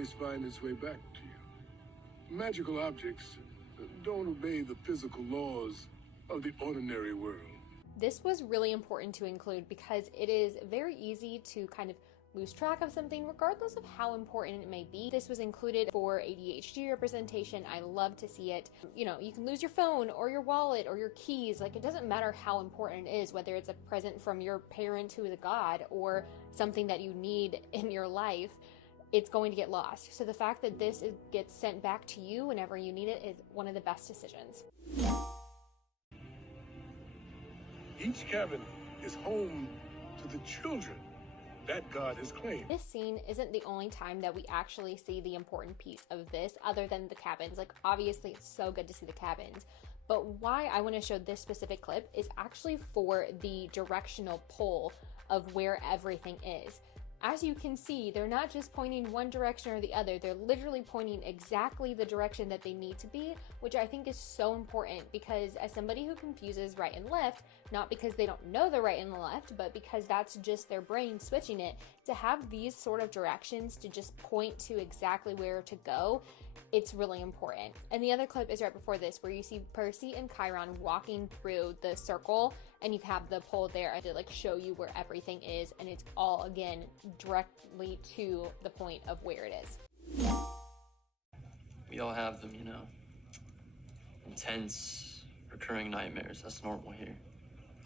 always find its way back to you. Magical objects don't obey the physical laws of the ordinary world. This was really important to include because it is very easy to kind of lose track of something regardless of how important it may be. This was included for ADHD representation. I love to see it. You know, you can lose your phone or your wallet or your keys. Like, it doesn't matter how important it is, whether it's a present from your parent who is a god or something that you need in your life, it's going to get lost. So the fact that this gets sent back to you whenever you need it is one of the best decisions. Each cabin is home to the children that God has claimed. This scene isn't the only time that we actually see the important piece of this other than the cabins. Like, obviously it's so good to see the cabins, but why I want to show this specific clip is actually for the directional pull of where everything is. As you can see, they're not just pointing one direction or the other, they're literally pointing exactly the direction that they need to be, which I think is so important because as somebody who confuses right and left, not because they don't know the right and the left, but because that's just their brain switching it, to have these sort of directions to just point to exactly where to go, it's really important. And the other clip is right before this where you see Percy and Chiron walking through the circle and you have the pole there to like show you where everything is, and it's all again directly to the point of where it is. We all have them, you know. Intense, recurring nightmares, that's normal here.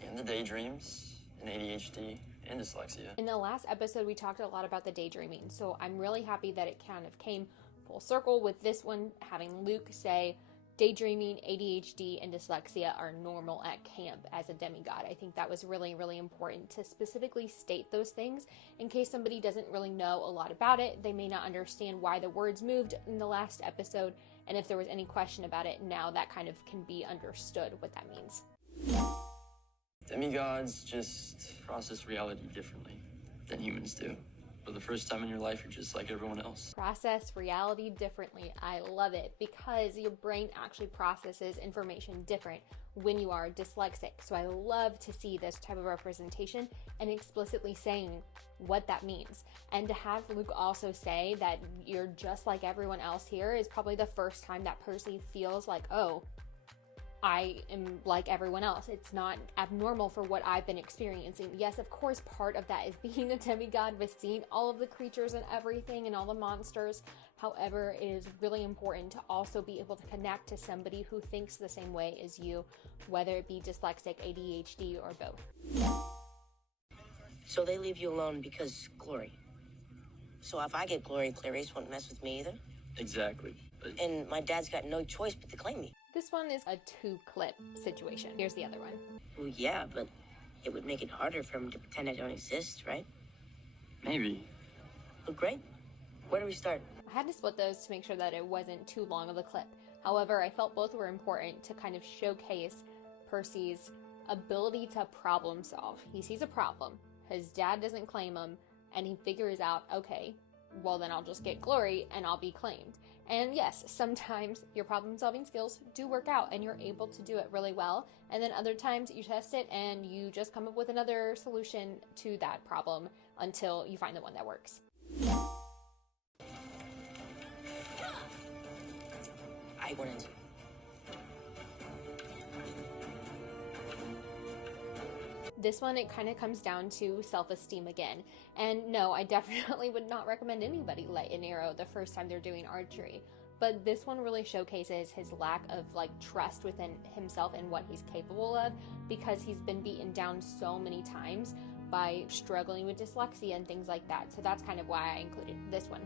And the daydreams, and ADHD, and dyslexia. In the last episode, we talked a lot about the daydreaming, so I'm really happy that it kind of came full circle with this one, having Luke say daydreaming, ADHD, and dyslexia are normal at camp as a demigod. I think that was really, really important to specifically state those things in case somebody doesn't really know a lot about it. They may not understand why the words moved in the last episode, and if there was any question about it, now that kind of can be understood what that means. Demigods just process reality differently than humans do. For the first time in your life, you're just like everyone else. Process reality differently. I love it because your brain actually processes information different when you are dyslexic. So I love to see this type of representation and explicitly saying what that means. And to have Luke also say that you're just like everyone else here is probably the first time that Percy feels like, oh, I am like everyone else. It's not abnormal for what I've been experiencing. Yes, of course, part of that is being a demigod with seeing all of the creatures and everything and all the monsters. However, it is really important to also be able to connect to somebody who thinks the same way as you, whether it be dyslexic, ADHD, or both. So they leave you alone because Glory. So if I get Glory, Clarice won't mess with me either? Exactly. And my dad's got no choice but to claim me. This one is a 2-clip situation. Here's the other one. Well, yeah, but it would make it harder for him to pretend I don't exist, right? Maybe. Well, great. Where do we start? I had to split those to make sure that it wasn't too long of a clip. However, I felt both were important to kind of showcase Percy's ability to problem solve. He sees a problem, his dad doesn't claim him, and he figures out, okay, well then I'll just get Glory and I'll be claimed. And yes, sometimes your problem-solving skills do work out and you're able to do it really well. And then other times you test it and you just come up with another solution to that problem until you find the one that works. I wouldn't. This one, it kind of comes down to self-esteem again. And no, I definitely would not recommend anybody light an arrow the first time they're doing archery. But this one really showcases his lack of trust within himself and what he's capable of, because he's been beaten down so many times by struggling with dyslexia and things like that. So that's kind of why I included this one.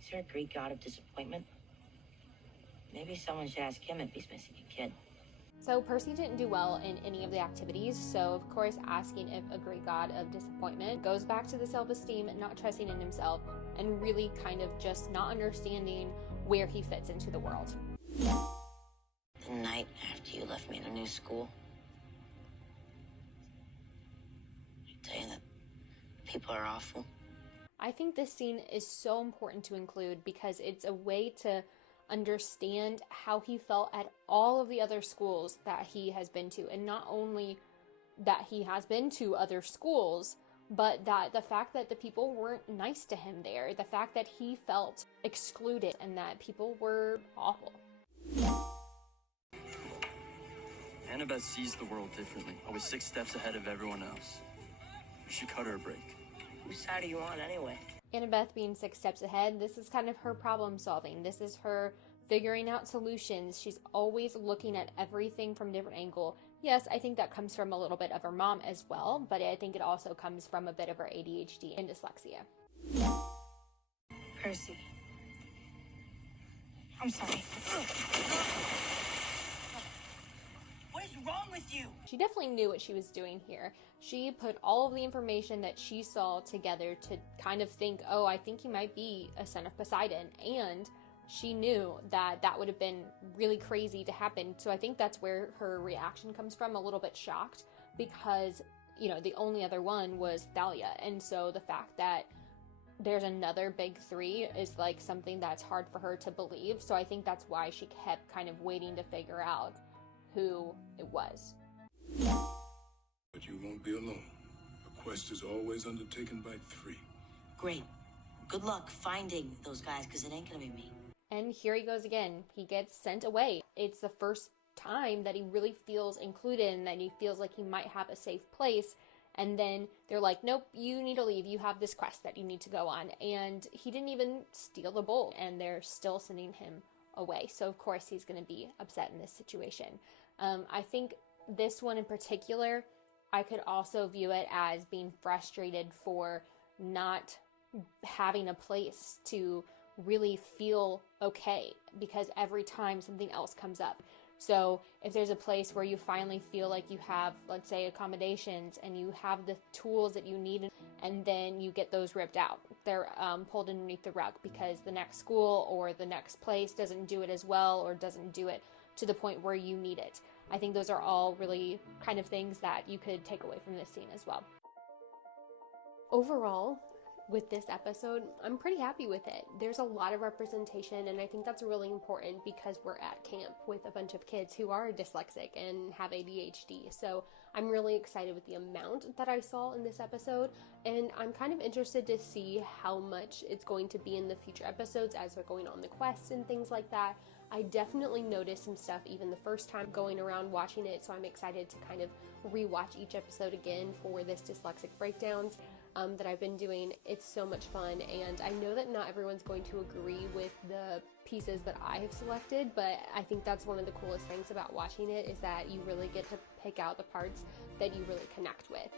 Is there a Greek god of disappointment? Maybe someone should ask him if he's missing a kid. So Percy didn't do well in any of the activities, so of course asking if a Greek god of disappointment goes back to the self-esteem, not trusting in himself, and really kind of just not understanding where he fits into the world. The night after you left me in a new school, I tell you that people are awful. I think this scene is so important to include because it's a way to understand how he felt at all of the other schools that he has been to. And not only that he has been to other schools, but that the fact that the people weren't nice to him there, the fact that he felt excluded and that people were awful. Annabeth sees the world differently, always 6 steps ahead of everyone else. We should cut her a break. Whose side are you on anyway? Annabeth being 6 steps ahead, this is kind of her problem solving. This is her figuring out solutions. She's always looking at everything from a different angle. Yes, I think that comes from a little bit of her mom as well, but I think it also comes from a bit of her ADHD and dyslexia. Percy. I'm sorry. What is wrong with you? She definitely knew what she was doing here. She put all of the information that she saw together to kind of think, oh, I think he might be a son of Poseidon. And she knew that that would have been really crazy to happen. So I think that's where her reaction comes from, a little bit shocked, because, you know, the only other one was Thalia. And so the fact that there's another big 3 is like something that's hard for her to believe. So I think that's why she kept kind of waiting to figure out who it was. But you won't be alone. The quest is always undertaken by 3. Great. Good luck finding those guys, because it ain't gonna be me. And here he goes again. He gets sent away. It's the first time that he really feels included and that he feels like he might have a safe place. And then they're like, nope, you need to leave. You have this quest that you need to go on. And he didn't even steal the bowl, and they're still sending him away. So of course he's going to be upset in this situation. I think this one in particular, I could also view it as being frustrated for not having a place to really feel okay, because every time something else comes up. So if there's a place where you finally feel like you have, let's say, accommodations and you have the tools that you need, and then you get those ripped out, they're pulled underneath the rug because the next school or the next place doesn't do it as well, or doesn't do it to the point where you need it. I think those are all really kind of things that you could take away from this scene as well. Overall, with this episode, I'm pretty happy with it. There's a lot of representation, and I think that's really important because we're at camp with a bunch of kids who are dyslexic and have ADHD. So I'm really excited with the amount that I saw in this episode, and I'm kind of interested to see how much it's going to be in the future episodes as they're going on the quest and things like that. I definitely noticed some stuff even the first time going around watching it, so I'm excited to kind of rewatch each episode again for this dyslexic breakdowns that I've been doing. It's so much fun, and I know that not everyone's going to agree with the pieces that I have selected, but I think that's one of the coolest things about watching it, is that you really get to pick out the parts that you really connect with.